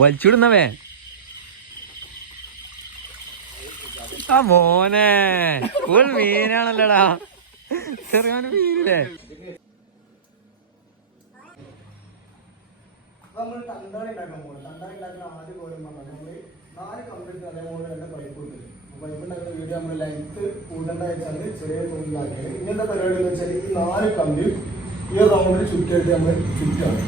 വലിച്ചുവിടുന്നവേ ആ മോനെ ഒരു മീനാണല്ലോടാ ചെറിയ മീനില്ലേ നമ്മൾ തണ്ടാണി ഉണ്ടാക്കാൻ പോകും. തണ്ടാണി ഉണ്ടാക്കുന്ന ആദ്യം പോലെ നമ്മൾ 4 കമ്പ്ലീറ്റ് അതേപോലെ തന്നെ പൈപ്പ് കിട്ടും. പൈപ്പ് ഉണ്ടാക്കുന്ന വീഡിയോ നമ്മൾ ലെങ്ത്ത് കൂട്ടേണ്ട വെച്ചാൽ ചെറിയ തോന്നിലാക്കിയത്. ഇങ്ങനത്തെ പരിപാടി എന്ന് വെച്ചാൽ ഈ 4 കമ്പി ഈ റൗണ്ടിൽ ചുറ്റിയെടുത്ത് നമ്മൾ ചുറ്റാണ്.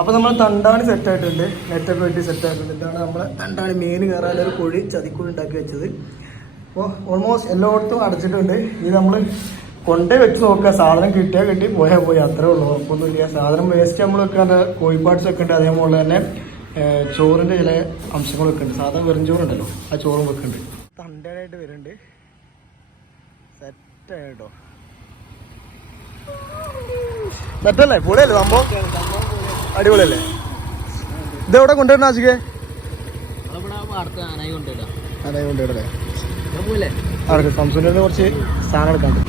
അപ്പോൾ നമ്മൾ തണ്ടാണി സെറ്റായിട്ടുണ്ട്, നെറ്റൊക്കെ വെട്ടി സെറ്റായിട്ടുണ്ട്. ഇതാണ് നമ്മൾ തണ്ടാണി മീൻ കയറാൻ ഒരു കുഴി ചതിക്കുഴി ഉണ്ടാക്കി വെച്ചത്. അപ്പോൾ ഓൾമോസ്റ്റ് എല്ലായിടത്തും അടച്ചിട്ടുണ്ട്. ഇത് നമ്മൾ കൊണ്ടേ വെച്ച് നോക്കുക, സാധനം കിട്ടിയാൽ കിട്ടി, പോയാൽ പോയി, അത്രേ ഉള്ളൂ, ഉറപ്പൊന്നുമില്ല. സാധനം വേസ്റ്റ് നമ്മൾ വെക്കാണ്ട് കോഴിപ്പാട്സ് ഒക്കെ ഉണ്ട്, അതേപോലെ തന്നെ ചോറിൻ്റെ ചില അംശങ്ങളൊക്കെ ഉണ്ട്. സാധാരണ വെറും ചോറുണ്ടല്ലോ, ആ ചോറും വെക്കുന്നുണ്ട്. തണ്ടയായിട്ട് വരുന്നുണ്ട്, സെറ്റായിട്ടോ. സെറ്റല്ലേ, പൊളിയല്ലേ സംഭവം, അടിപൊളിയല്ലേ? ഇതെവിടെ കൊണ്ടുവരണ ആശിക്കേ? ആനായി കൊണ്ടുവരല്ലേ? അവിടെ സംസൂരിൽ നിന്ന് കുറച്ച് സാധനം എടുക്കാണ്ട്.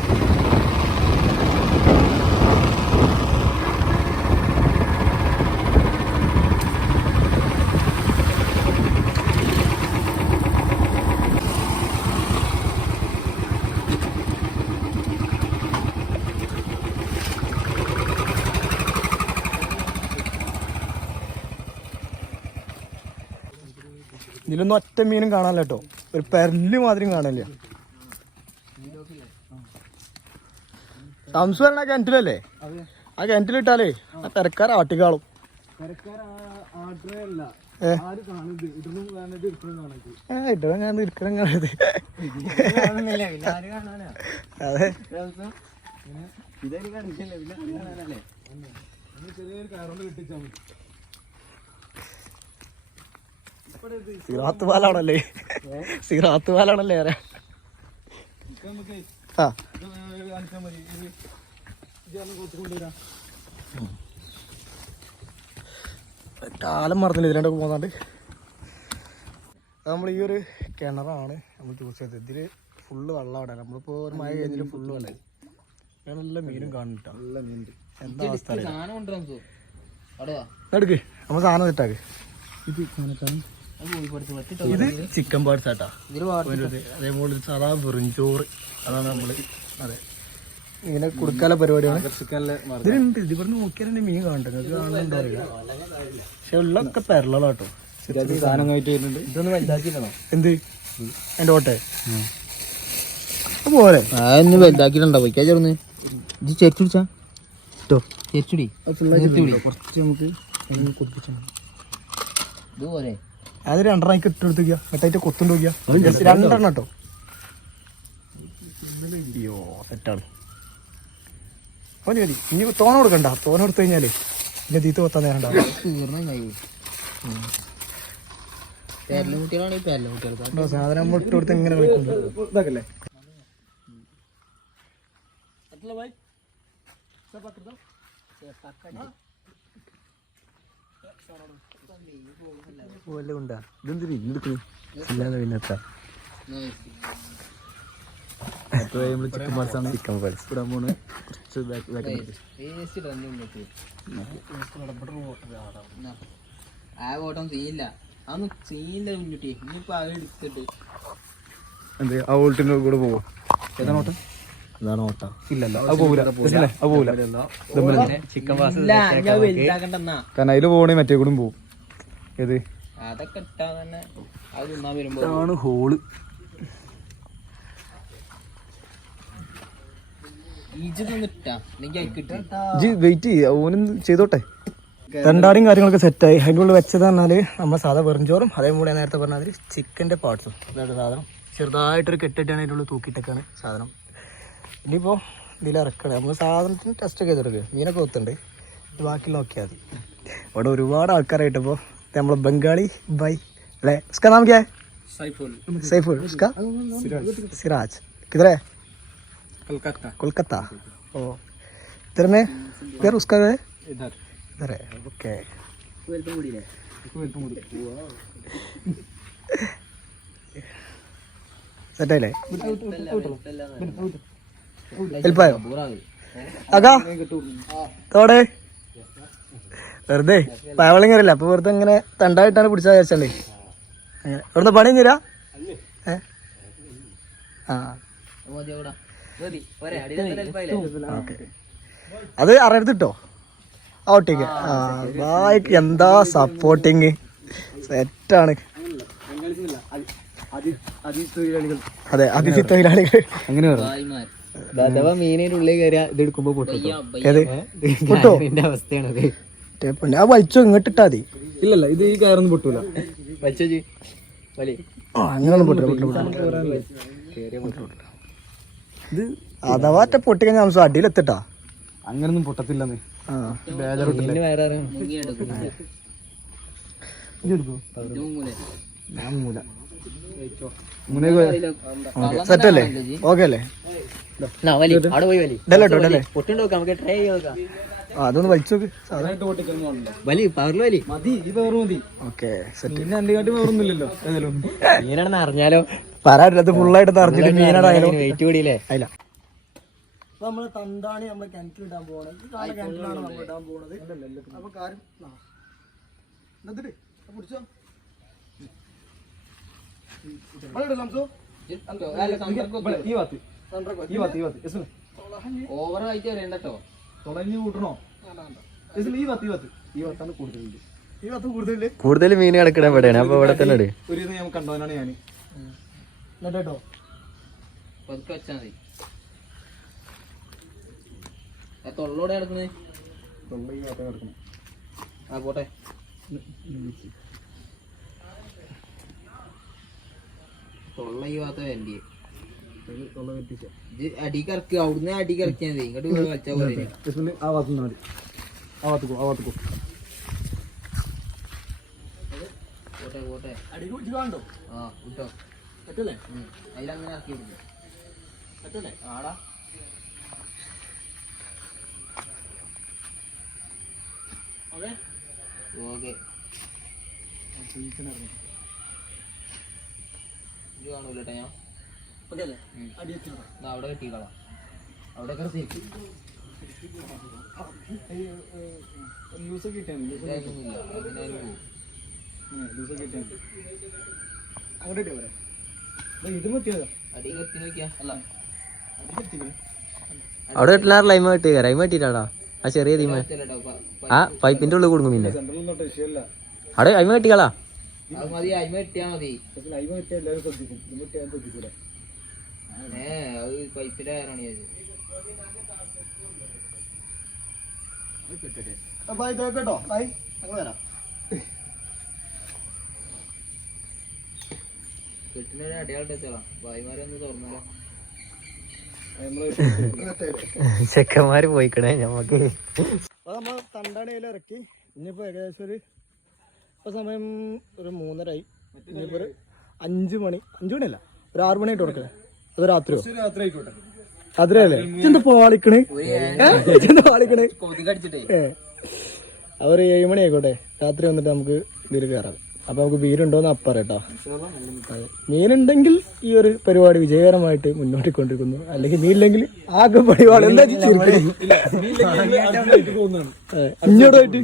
ഇതിലൊന്നും ഒറ്റ മീനും കാണാനല്ല കേട്ടോ, ഒരു പെരല് മാതിരിയും കാണാനില്ല. സംസു പറഞ്ഞ കിണറ്റിലല്ലേ, ആ കിണറ്റിലിട്ടാലേ ആ പെരക്കാർ ആട്ടിക്കാളും. ഇട്ടോ ഞാൻ ഇരിക്കണം കാണരുത്. അതെ, സിറാത്ത് പാലാണല്ലേ, സിറാത്ത് പാലാണല്ലേ അറിയാം. ആ കാലം മറന്നില്ല, ഇതിലൂടെ പോകുന്നുണ്ട്. നമ്മൾ ഈ ഒരു കിണറാണ് നമ്മൾ ചൂസ് ചെയ്തത്. ഇതിൽ ഫുള്ള് വെള്ളം അവിടെ, നമ്മളിപ്പോൾ ഒരു മഴ കഴിഞ്ഞിട്ട് ഫുള്ള് വെള്ളം. നല്ല മീനും കാണുന്നുട്ടോ, നല്ല മീൻ. എന്താ അവസ്ഥ എടുക്ക്, നമ്മൾ സാധനം സെറ്റാക്ക്. ഇത് ചിക്കൻ പാർട്സ് ആട്ടാ, അതേപോലെ സാധാ വെറുംചോറ്, അതാണ് നമ്മള്. അതെ, ഇങ്ങനെ കൊടുക്കാനുള്ള പരിപാടിയാണ്. ഇതിലുണ്ട്, ഇത് ഇവിടെ നോക്കിയാൽ തന്നെ മീൻ കാണട്ടെ, നിങ്ങൾക്ക് കാണുന്നുണ്ടോ അറിയില്ല. പക്ഷെ ഉള്ളൊക്കെ പെരളാട്ടോ, ഇതൊന്ന് വലുതാക്കിട്ടോ. എന്ത് എന്റെ ഓട്ടെ പോലെ വലുതാക്കിട്ടുണ്ടോ? പോയിക്കാ ചേർന്ന് ഇത് ചെരിച്ചു പിടിച്ചാ ചെരിച്ചുടി കുറച്ച് നമുക്ക് കൊടുപ്പിച്ചാ ഇതുപോലെ. അത് 2 എണ്ണം ഇട്ടെടുത്തിക്ക, എന്നിട്ടായിട്ട് കൊത്തുണ്ട് നോക്കിയാ 2 എണ്ണം കേട്ടോ. അയ്യോ തെറ്റാണ്. മതി മതി, ഇനി തോന കൊടുക്കണ്ട. തോന കൊടുത്തു കഴിഞ്ഞാലേ പിന്നെ തീത്ത് കൊത്താൻ നേരം ഉണ്ടാവും. സാധനം നമ്മൾ ഇട്ട് കൊടുത്ത് ഇങ്ങനെ ഇതാക്കല്ലേ. ഉണ്ടാ ഇതെന്തിനു ഇന്നെടുക്കുന്നു ഇല്ലാതെ പിന്നെത്താ ചിക്കൻ പാൽസാണ് ചിക്കൻ പാൽസ് ഇടാൻ പോണ് ആ ഓട്ടം സീനില്ല അതൊന്നും സീനില്ല മുന്നിട്ട് ഇനിയിപ്പോ അത് എടുത്തിട്ട് എന്ത് ആ ഓൾട്ടിന്റെ കൂടെ പോവോ ഏതാണ് ഓട്ടം അതാണ് ഓട്ടം ഇല്ലല്ലോ അത് പോകൂല അത് പോകൂല ചിക്കൻ വലുതാക്കണ്ടെന്നാ കാരണം അതില് പോകണേ മറ്റേ കൂടെ പോവും ഏത് അതൊക്കെ ഇട്ടാ തന്നെ അത് തിന്നാൻ വരുമ്പോ ഇതാണ് ഹോള് വെയിറ്റ് ചെയ്യ ഓനും ചെയ്തോട്ടെ രണ്ടാടിയും കാര്യങ്ങളൊക്കെ സെറ്റായി അതിൻ്റെ ഉള്ളിൽ വെച്ചത് പറഞ്ഞാൽ നമ്മൾ സാധാ വെറുംചോറും അതേപോലെ നേരത്തെ പറഞ്ഞാൽ ചിക്കൻ്റെ പാർട്സും അതായത് സാധനം ചെറുതായിട്ടൊരു കെട്ടിട്ടാണ് അതിൻ്റെ ഉള്ളിൽ തൂക്കിയിട്ടൊക്കെയാണ് സാധനം ഇനിയിപ്പോൾ ഇതിൽ ഇറക്കണം നമ്മൾ സാധനത്തിന് ടെസ്റ്റ് ഒക്കെ ചെയ്തെടുക്കുക മീനൊക്കെ ഒത്തുണ്ട് ബാക്കി നോക്കിയാൽ മതി അവിടെ ഒരുപാട് ആൾക്കാരായിട്ടിപ്പോൾ നമ്മൾ ബംഗാളി ബൈ അല്ലേ ഉസ്കാ നാം ക്യാ സൈഫുൽ ഉസ്കാ സിറാജ് കിधर है कोलकाता ओ इधर में फिर उसका है इधर है ओके सेट है എൽപ്പായോ അകാ തോടെ വെറുതെ പാവളം കയറില്ല അപ്പൊ വെറുതെ ഇങ്ങനെ തണ്ടായിട്ടാണ് പിടിച്ചാൽ വിചാരിച്ചേ അങ്ങനെ ഇവിടുന്ന് പണി തരാ ആ അത് അറിയരുത് കേട്ടോ ഓട്ടിക്ക് ആ ബായ്ക്ക് എന്താ സപ്പോർട്ടിങ് സെറ്റാണ് അതെ അതിഥി തൊഴിലാളികൾ അങ്ങനെ അഥവാ മീനിന്റെ ഉള്ളിൽ കയറിയ ഇത് എടുക്കുമ്പോ പൊട്ടോ അവസ്ഥയാണത് ഞാൻ വലിച്ചോ ഇങ്ങോട്ടിട്ടാ മതി ഇല്ലല്ല ഇത് ഈ കയറൊന്നും പൊട്ടൂല വലിച്ചോ അങ്ങനെയൊന്നും പൊട്ടില്ല ഇത് അഥവാ പൊട്ടി കഴിഞ്ഞാൽ നമുക്ക് അടിയിലെത്തിട്ടാ അങ്ങനൊന്നും പൊട്ടത്തില്ലെന്ന് സെറ്റല്ലേ ഓക്കെ അല്ലേ അതൊന്ന് വലിച്ചു നോക്ക് ഓക്കെ സെറ്റ് മീനാണെന്ന് അറിഞ്ഞാലോ പറയാറില്ല ഫുള്ളായിട്ട് നിറഞ്ഞിട്ട് മീനാടായാലും വെയിറ്റ് കൂടിയില്ലേ അല്ല അപ്പൊ നമ്മള് തണ്ടാണി നമ്മള് കിണറ്റിലിടാൻ പോകണം ഈ കാല കിണറ്റിലാണ് നമ്മൾ ഇടാൻ പോണത് അപ്പൊ കാര്യം പിടിച്ചോ ഓവറായിട്ട് വരണ്ടോ തുടങ്ങി കൂട്ടണോ കൂടുതൽ മീൻ കിടക്കണ എവിടെയാണ് അപ്പൊ ഇവിടെ തന്നെ ഒരു ഞാൻ കണ്ടവനാണ് ഞാൻ കേട്ടോ പതുക്കെ വെച്ചാ മതി തൊള്ളോടെ കിടക്കണേ ആ പോട്ടെ തൊള്ള ഈ ഭാഗത്ത് വേണ്ടി അടിക്കിറക്കി അവിടുന്ന് അടിക്കിറക്കിയാ മതി ഇങ്ങോട്ട് കളിച്ചാ പോലെ ആ ഭാഗത്തുനിന്ന് മതി ആ ഭാഗത്തേക്കോ പോട്ടെ പോട്ടെ അടിക്കോ ആ കിട്ടോ പറ്റല്ലേ അതിലങ്ങനെ ഇറക്കി വിടുന്നു പറ്റല്ലേ ആടാ ഓക്കെ ഓക്കെ ഇത് കാണൂലട്ടെ ഞാൻ ഓക്കെ അല്ലേ അടിയെത്തി അവിടെ കെട്ടിക്കളാം അവിടെ കിടത്തി ന്യൂസൊക്കെ കിട്ടിയാൽ അങ്ങോട്ടേ പറയാം ഇത് പറ്റിയതാ അടി കത്തി നോക്കിയാ അല്ല അവിടെ കിട്ടില്ല ലൈമ കിട്ടിയ ലൈമ കിട്ടിട്ടാടാ ആ ചെറിയ തീമ ആ പൈപ്പിന്റെ ഉള്ളിൽ കൊടുക്കും പിന്നെ അവിടെ അയിമ കെട്ടിക്കളാ അത് മതി അയിമ കിട്ടിയാ മതി അത് പൈപ്പിന്റെ കയറാണ് കേട്ടോ ഞങ്ങൾ വരാം കെട്ടിനൊരു അടയാളം വെച്ചോളാം ഭായിമാരൊന്ന് തുറന്നാലോ ചെക്കന്മാര് പോയിക്കണേ ഞമ്മക്ക് അപ്പൊ നമ്മൾ തണ്ടാണിയിൽ ഇറക്കി ഇനിയിപ്പോ ഏകദേശം ഇപ്പൊ സമയം ഒരു 3:30 ഇനിയിപ്പോ ഒരു 5 മണിയല്ല ഒരു 6 മണിയായിട്ട് കൊടുക്കണേ അത് രാത്രിയോ രാത്രിയല്ലേ എന്താ പാളിക്കണേ പാളിക്കണേ അവർ 7 മണി ആയിക്കോട്ടെ, രാത്രി വന്നിട്ട് നമുക്ക് ഇതിൽ കയറാം. അപ്പൊ നമുക്ക് മീനുണ്ടോന്ന് അപ്പം കേട്ടോ. മീനുണ്ടെങ്കിൽ ഈ ഒരു പരിപാടി വിജയകരമായിട്ട് മുന്നോട്ട് കൊണ്ടിരിക്കുന്നു. അല്ലെങ്കിൽ മീനില്ലെങ്കിൽ ആകെ പരിപാടി എന്താ ഇങ്ങോട്ടായിട്ട്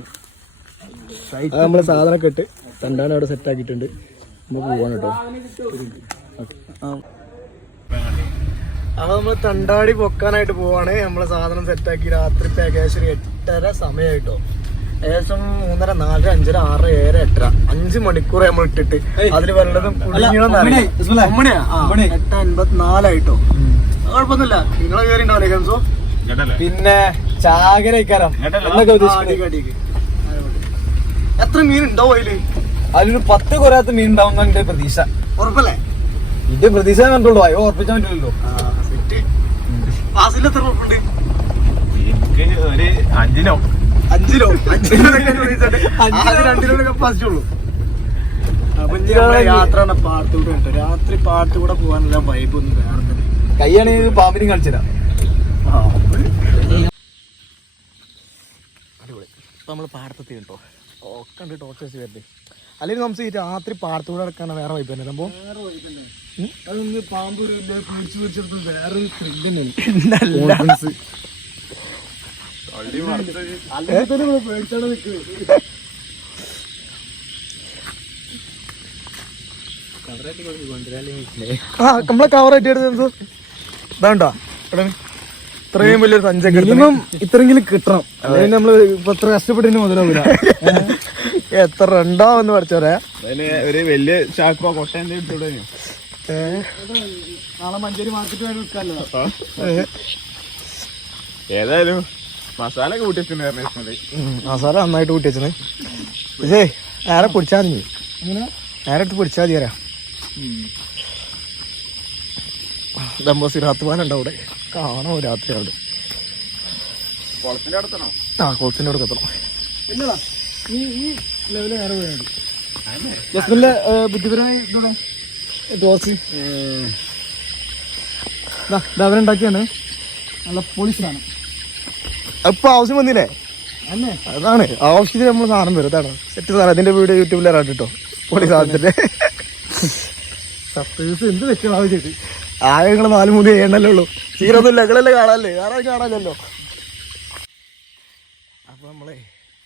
നമ്മള് സാധനമൊക്കെ ഇട്ട് തണ്ടാണ് അവിടെ സെറ്റ് ആക്കിയിട്ടുണ്ട്. നമുക്ക് പോവാണ് കേട്ടോ. അപ്പൊ നമ്മള് തണ്ടാടി പൊക്കാനായിട്ട് പോവാണ്. നമ്മളെ സാധനം സെറ്റാക്കി രാത്രി ഏകദേശം 8:30 സമയമായിട്ടോ. ഏകദേശം 3:30, 4:00, 5:30, 6:00, 7:00, 8:30 5 മണിക്കൂർ നമ്മൾ ഇട്ടിട്ട് അതിൽ വല്ലതും 8:54 ആയിട്ടോ. കുഴപ്പമൊന്നുമില്ല, നിങ്ങളെ കയറി ഉണ്ടാവില്ലേ കംസോ? പിന്നെ ചാകരക്കാരം എത്ര മീൻ ഉണ്ടാവും അതില്? അതിലൊരു 10 കൊരാത്ത മീൻ ഉണ്ടാവും എന്റെ പ്രതീക്ഷ. ഉറപ്പല്ലേ? ഇതിന്റെ പ്രതീക്ഷ കണ്ടുള്ളൂ, അയ്യോ ഉറപ്പിച്ചാൻ പറ്റില്ലല്ലോ. ഫാസിൽ എത്ര ഉറപ്പുണ്ട്? എനിക്ക് ഒരു 5 കിലോ 2 കിലോ കപ്പാസിറ്റി ഉള്ളൂ. അപ്പൊ യാത്ര പാടത്തൂടെ കേട്ടോ. രാത്രി പാടത്തൂടെ പോകാനുള്ള വൈബ് ഒന്നും വേറെ തന്നെ. കൈയാണെങ്കിൽ പാമ്പിനും കളിച്ചിടാം. അടിപൊളി. ഇപ്പൊ നമ്മള് പാടത്തെത്തി കേട്ടോ. ഒക്കെ ഉണ്ട് ടോർച്ച് വെച്ച് വരട്ടെ. അല്ലെങ്കിൽ നമുക്ക് ഈ രാത്രി പാടത്തൂടെ നടക്കാണ് വേറെ വൈബ് തന്നെ. സംഭവം അതൊന്ന് പാമ്പ് പിടിച്ചു പിടിച്ചെടുത്ത് വേറൊരു ത്രില്ല് തന്നെയാണ്. പേടിച്ചാണ് നിൽക്കുന്നത്. നമ്മളെ കവറായിട്ട് എടുത്തോ ഇതാണ്ടോ. ഇത്രയും വലിയൊരു സഞ്ചൊക്കെ മിനിമം ഇത്രയെങ്കിലും കിട്ടണം. അല്ലെങ്കിൽ നമ്മള് ഇപ്പൊ എത്ര കഷ്ടപ്പെട്ടിന് മുതലാവില്ല. എത്ര ഉണ്ടാവെന്ന് പഠിച്ചോരാ. ഒരു വലിയ ചാക്കോ കൊട്ടയം എടുത്തോടെ നാളെ മഞ്ചേരി മാർക്കറ്റ് വരെ വിൽക്കാല്ലോ. ഏതായാലും മസാല ഒക്കെ കൂട്ടിവെച്ചിട്ടുണ്ടായിരുന്നു. മസാല നന്നായിട്ട് കൂട്ടി വെച്ചത്. പക്ഷേ നേരെ പിടിച്ചാൽ മതി. നേരെ ഇട്ട് പിടിച്ചാൽ മതി. തരാം ദമ്പോ സിറാത്തുമാനുണ്ട് അവിടെ. കാണാമോ രാത്രി അവിടെ? ആ കുളത്തിന്റെ അവിടെ എത്തണം. ജസ്മിന്റെ ബുദ്ധിപരമായി ദോശ അവരുണ്ടാക്കിയാണ്. നല്ല പോളിഷാണ്. ഇപ്പൊ ആവശ്യം വന്നില്ലേ? അതാണ് ആവശ്യത്തിന് നമ്മൾ സാധനം വരും. അതാണ് സെറ്റ് സാധനം. അതിന്റെ വീഡിയോ യൂട്യൂബിൽ ഇറാട്ടോ. പൊളി സാധനത്തിന്റെ സർപ്രൈസ് എന്ത് വെച്ചാൽ ആവശ്യമായിട്ട് ആകെ നിങ്ങൾ 4-3 ചെയ്യണല്ലേ ഉള്ളൂ. ചീരൊന്നുമില്ല. നിങ്ങളല്ലേ കാണാല്ലേ, വേറെ കാണാനല്ലോ. അപ്പൊ നമ്മളെ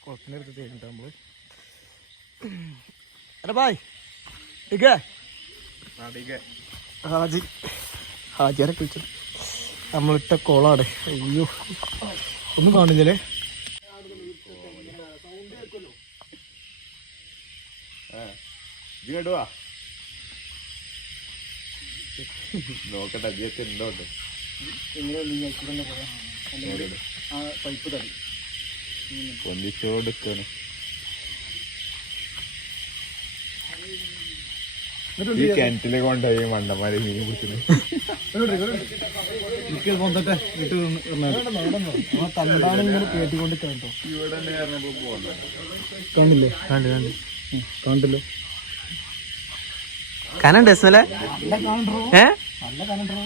കുളത്തിന്റെ അടുത്ത് തേടിട്ട് നമ്മള് ബായ് ഹാജി ഹാജിയാരെ കുളിച്ചു. നമ്മളിട്ട കുളാണ്. അയ്യോ ഒന്നും കാണില്ലേ? നോക്കട്ടെ അജിയൊക്കെ ഉണ്ടോട്ടെ. പൈപ്പ് തടി പൊന്തിച്ചോടുക്കാണ്. ഈ കിണറ്റിലെ കൊണ്ടുപോയി മണ്ടന്മാരെ മീൻ പിടിക്കുന്നത്. തണ്ടാണിങ്ങനെ കേട്ടിക്കൊണ്ട് കേട്ടോ. കണ്ടില്ലേ? കണ്ടല്ലോ. കനുണ്ട് നല്ല കണ്ടോ.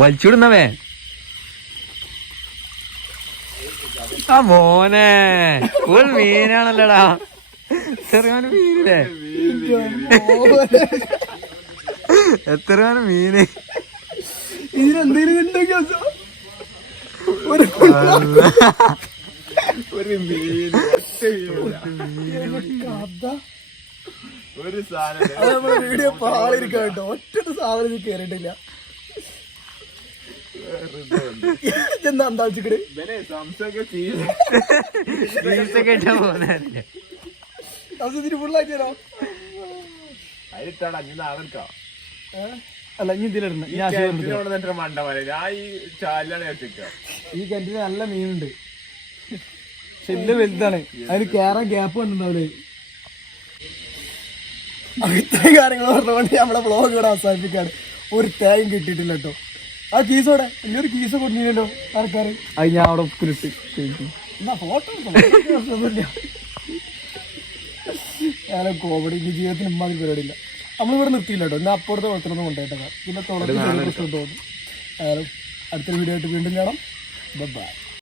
വലിച്ചുവിടുന്നവേ. ആ മോനെ ഫുൾ മീനാണല്ലോടാ. ചെറിയ മീനില്ലേ? എത്ര മീന് ഇതിനെന്തെങ്കിലും ഒരു സാധനം വീഡിയോ പാളിരിക്കാം കേട്ടോ. ഒറ്റ സാധനം കയറിയിട്ടില്ല. എന്താ അന്താച്ചിക്കട് ഇതിന് ഫുള്ളാക്കിയാലോ? അല്ല ഇനി ഇതിലിടണം. മണ്ടന്മാരെ ഞാൻ ഈ ചാലിലാണ് വെച്ചേക്ക. ഈ കിണറ്റില് നല്ല മീനുണ്ട്. പക്ഷെ വലുതാണ്. അതിന് കേറാൻ ഗ്യാപ്പ് കണ്ടിട്ടുണ്ടാവില്ലേ? ഇത്രയും കാര്യങ്ങൾ പറഞ്ഞുകൊണ്ട് നമ്മളെ വ്ളോഗ് ഇവിടെ അവസാനിപ്പിക്കാണ്. ഒരു തേയും കിട്ടിയിട്ടില്ല കേട്ടോ. ആ കീസോടെ വലിയൊരു കീസ് കൊണ്ടില്ലല്ലോ ആൾക്കാർ. അത് ഞാൻ അവിടെ ഉപ്പിലിട്ട് എന്നാ ഫോട്ടോ കോമഡി. ജീവിതത്തിന് ഇമ്മാതിരി പരിപാടിയില്ല. നമ്മളിവിടെ നിർത്തിയില്ല കേട്ടോ. എന്നാ അപ്പുറത്തെ കുളത്തിലൊന്നും കൊണ്ടുപോയിട്ടേക്കാം. പിന്നെ തോന്നുന്നു. അടുത്തൊരു വീഡിയോ ആയിട്ട് വീണ്ടും കാണാം. ബൈ.